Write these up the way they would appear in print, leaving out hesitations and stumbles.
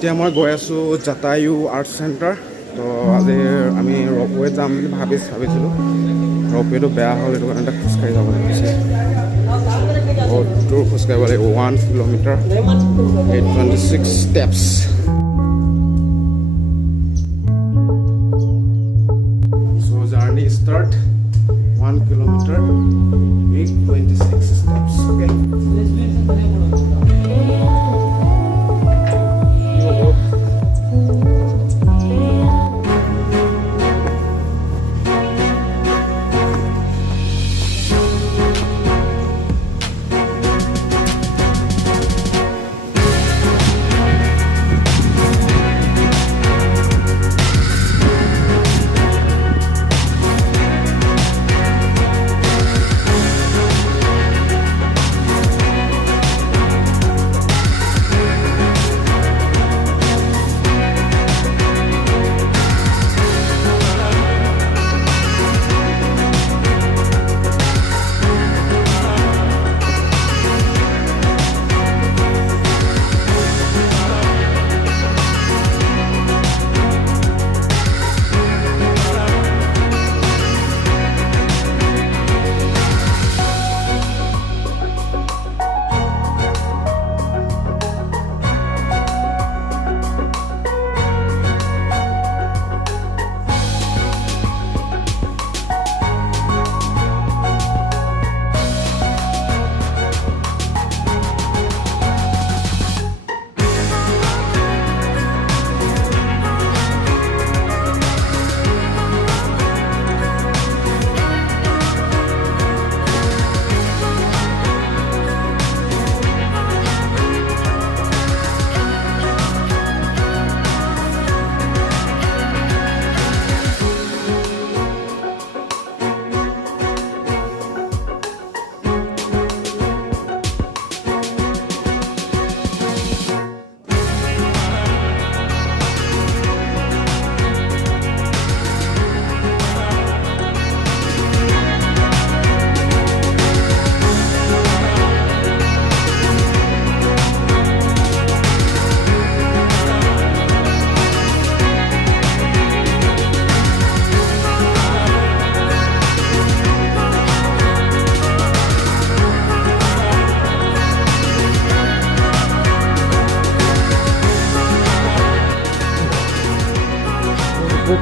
এতিয়া মই গৈ আছোঁ জাটায়ু আৰ্ট চেণ্টাৰ। তো আজি আমি ৰপৱে যাম বুলি ভাবিছিলোঁ। ৰপৱেটো বেয়া হ'ল, সেইটো কাৰণে খোজকাঢ়ি যাব লাগিছে। বহুত দূৰ খোজকাঢ়িব লাগিব, 1 kilometre 826 steps. So journey start 1 kilometer 826 steps. Okay.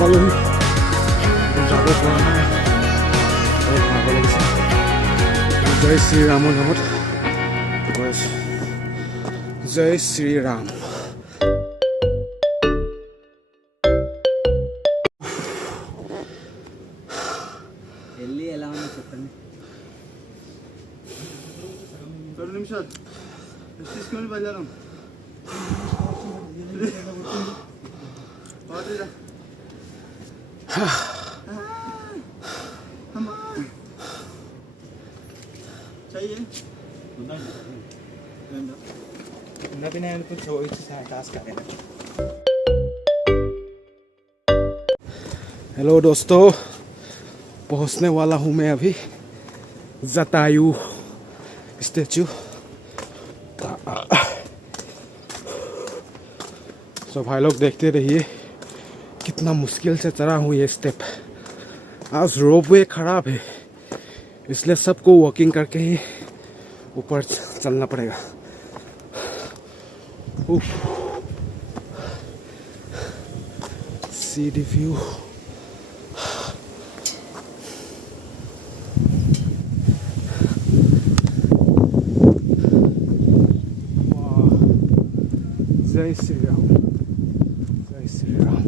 পালোহি, যাব পৰা নাই, অলপ ভাগৰ লাগিছে। জয় শ্ৰীৰামৰ নামত গৈ আছোঁ। জয় শ্ৰীৰাম। ఎలా ఉన్నా చెప్పండి. 2 నిమిషాలు తీసుకొని బయలుదేరాం. चाहिए कुछ टास्क करेंगे. हेलो दोस्तों, पहुंचने वाला हूँ मैं अभी जटायु स्टैचू. तो भाई लोग देखते रहिए कितना मुश्किल से चढ़ा हूँ ये स्टेप. आज रोपवे खराब है, इसलिए सबको वॉकिंग करके ही ऊपर चलना पड़ेगा. See the view. Wow. Jai Sri Ram. Jai Sri Ram.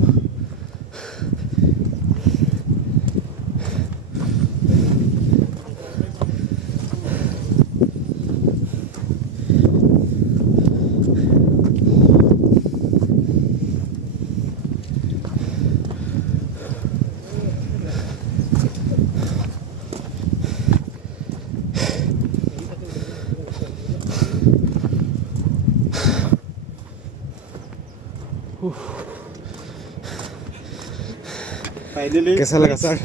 कैसा लगा सर?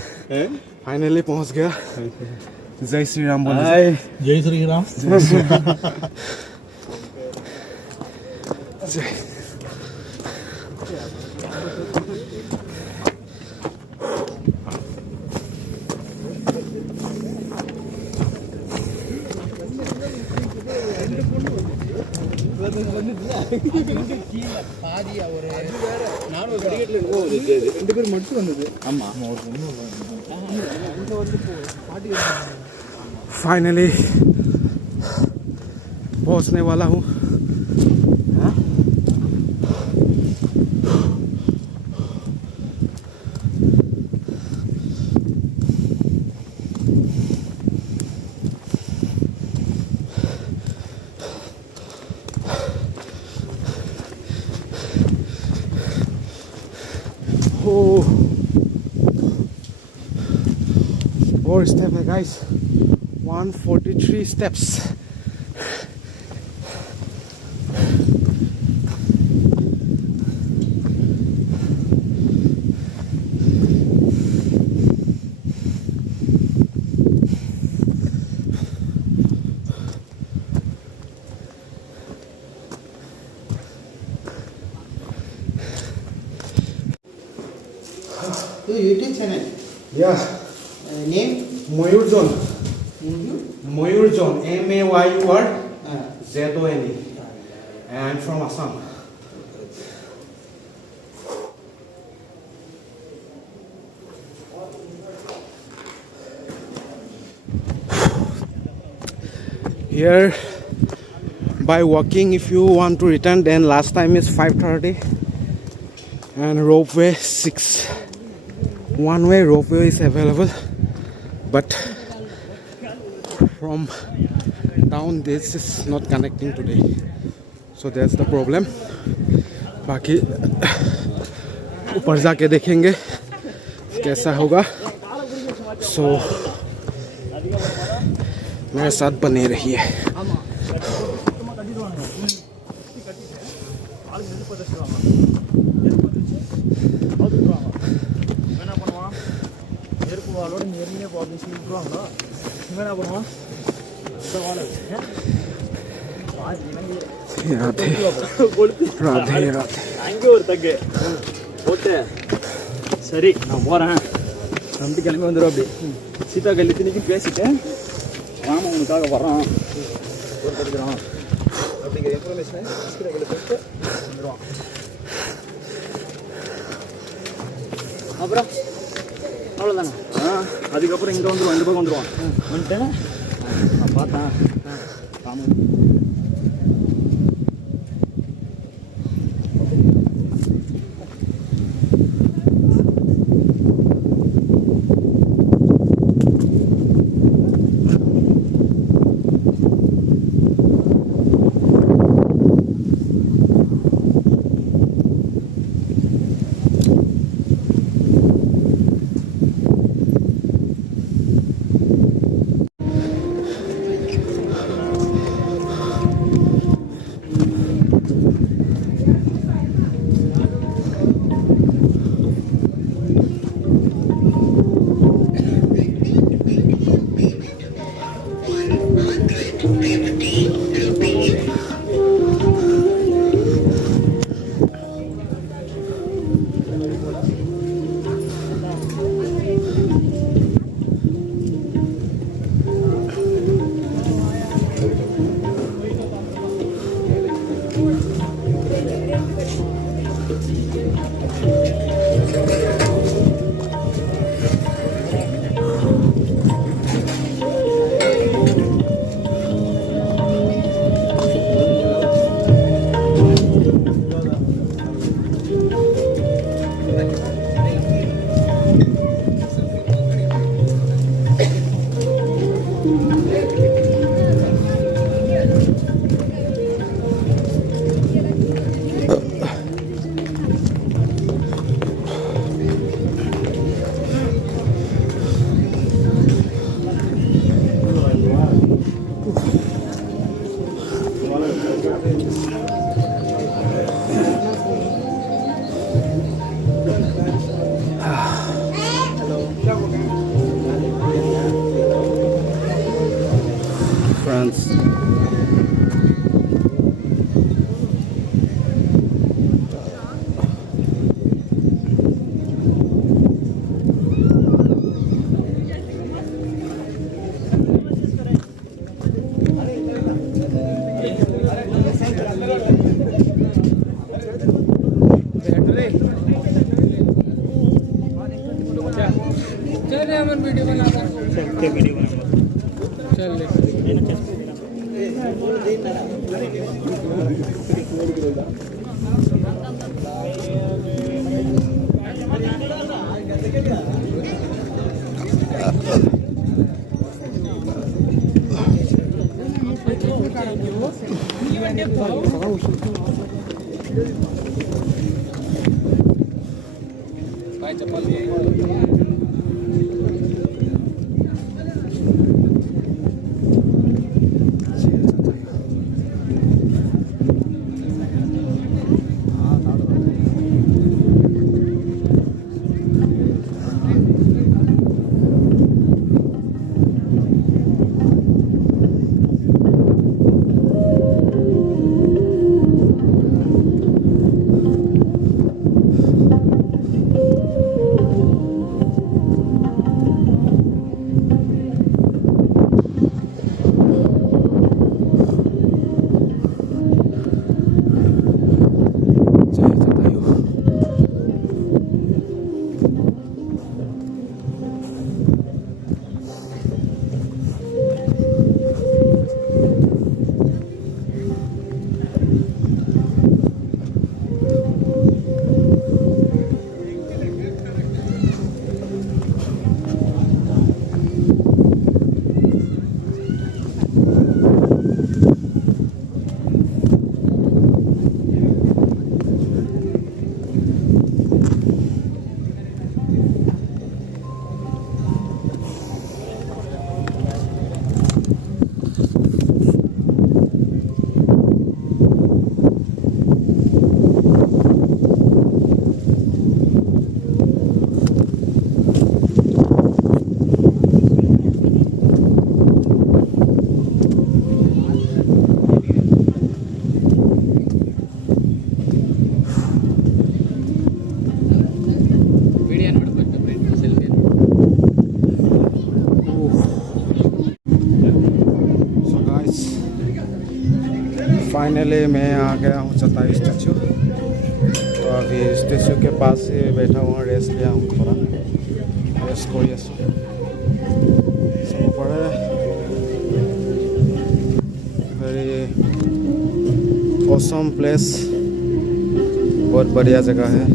फाइनली पहुंच गया. जय श्री राम बोलो. जय श्री राम. जय फाइनली पहुंचने वाला हूँ। और स्टेप है guys, 143 steps. Your YouTube channel Yeah, name? Mayur Zone. Mhm. Mayur Zone, MAYUR Ah, ZONE. And I'm from Assam. Here, by walking, if you want to return, then last time is 5:30, and ropeway 6. One way ropeway is available, but from down this is not connecting today, so that's the problem. बाकी ऊपर जाके देखेंगे कैसा होगा। सो मेरे साथ बने रहिए। राधे राधे राधे। அங்கே ஒரு தக்கு போட்டு சரி நான் போகிறேன் நம்பி கிளம்பி வந்துடும். அப்படி சீதா கல்யாணத்தினைக்கும் பேசிட்டு ராம உனக்காக வர்றான் ஒரு படிக்கிறான் அப்படிங்கிற இன்ஃபர்மேஷனை சீதா கல்யாணத்துக்கு வந்துடுவான். அப்புறம் அவ்வளோதானே. அதுக்கப்புறம் இங்கே வந்துடுவான், இந்த பக்கம் வந்துடுவான். வந்துட்டேன் நான் பார்த்தேன் ராமன். फाइनली मैं आ गया हूँ जतायु स्टैचू। तो अभी स्टैचू के पास से बैठा हुआ रेस्ट लिया हूँ, थोड़ा रेस्ट कर वेरी ऑसम प्लेस, बहुत बढ़िया जगह है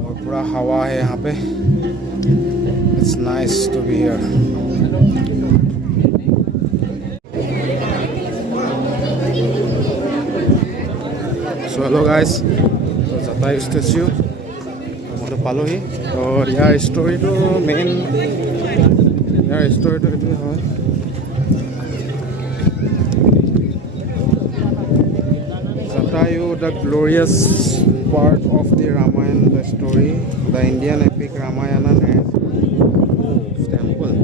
और पूरा हवा है यहाँ पे। It's nice to be here. So hello guys, so Jatayu statue মই পালোহি। और यार स्टोरी तो मेन यार स्टोरी तो ये है Jatayu, the glorious part of the Ramayana, the story, the Indian epic Ramayana narrates temple.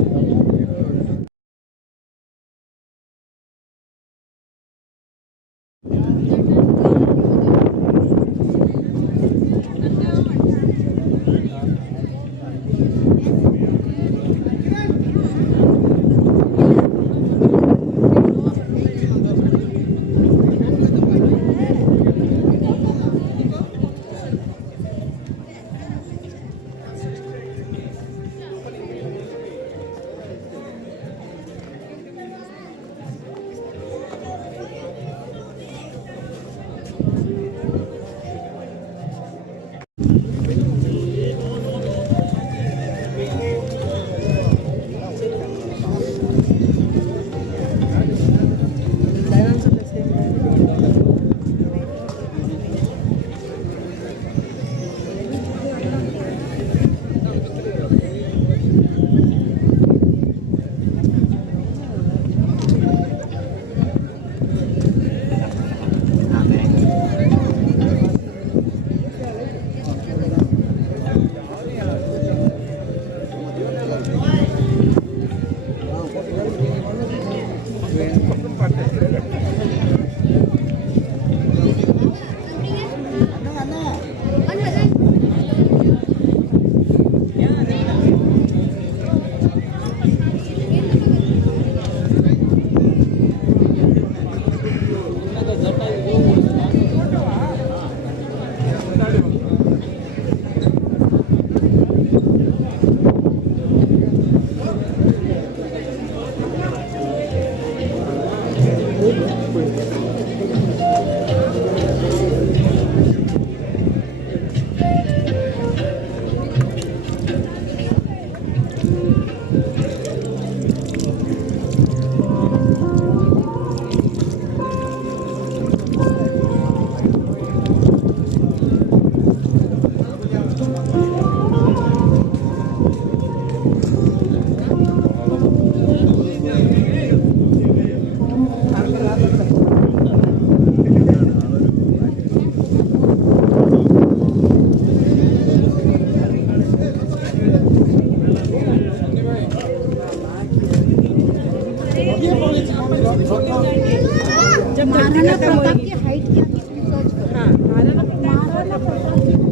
Height क्या थी तुम सर्च करो। हाँ महाराणा महाराणा प्रताप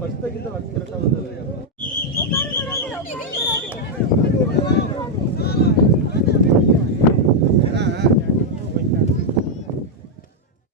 ಫಸ್ಟ್